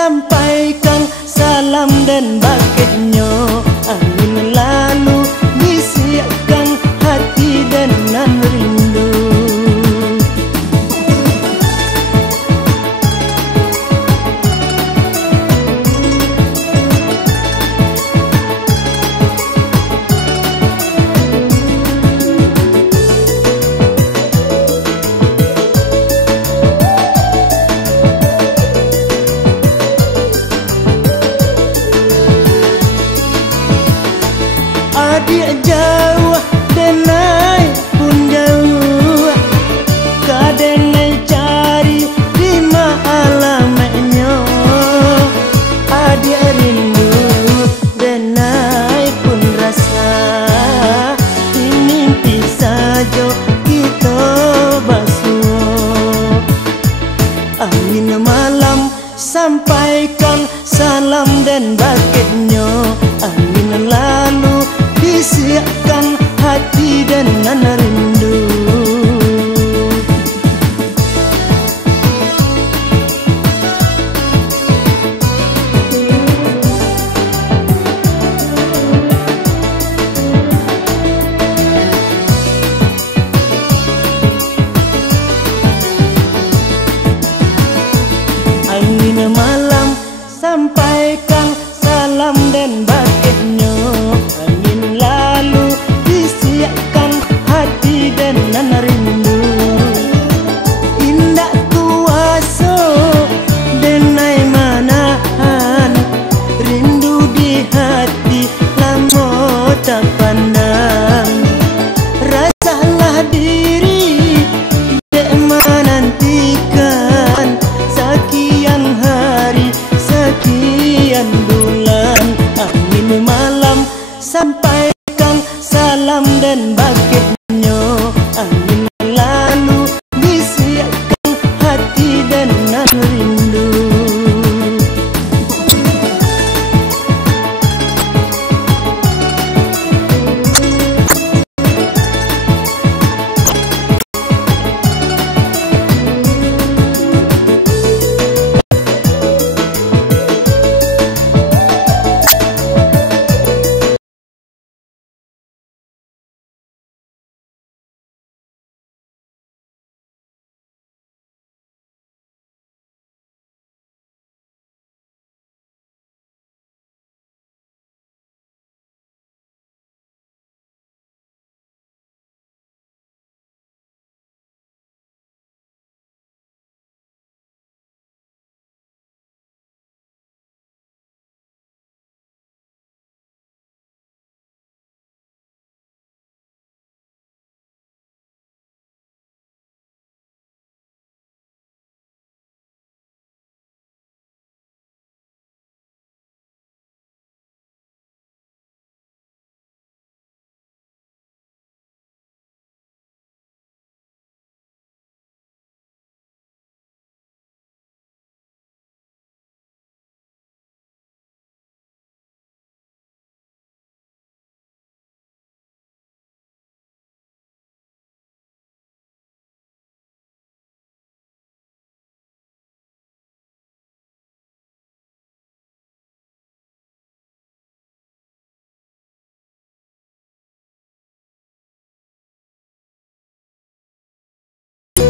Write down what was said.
sampaikan salam dan bakitnya. Angin lalu bisikan hati dengan rindu. Adik jauh denai pun jauh, kadenai cari di alamatnya. Adik rindu denai pun rasa, di mimpi saja kita basuh. Angin malam sampaikan salam dan bakitnya. Angin lalu bisikan hati dengan rindu. Angin malam sampaikan salam dan bakitnya. Angin lalu bisikan hati dengan rindu. Indah kuasa denai manahan, rindu di hati lama tak pandang. Rasalah diri dek menantikan, sekian hari sekian bulan. Angin malam sampai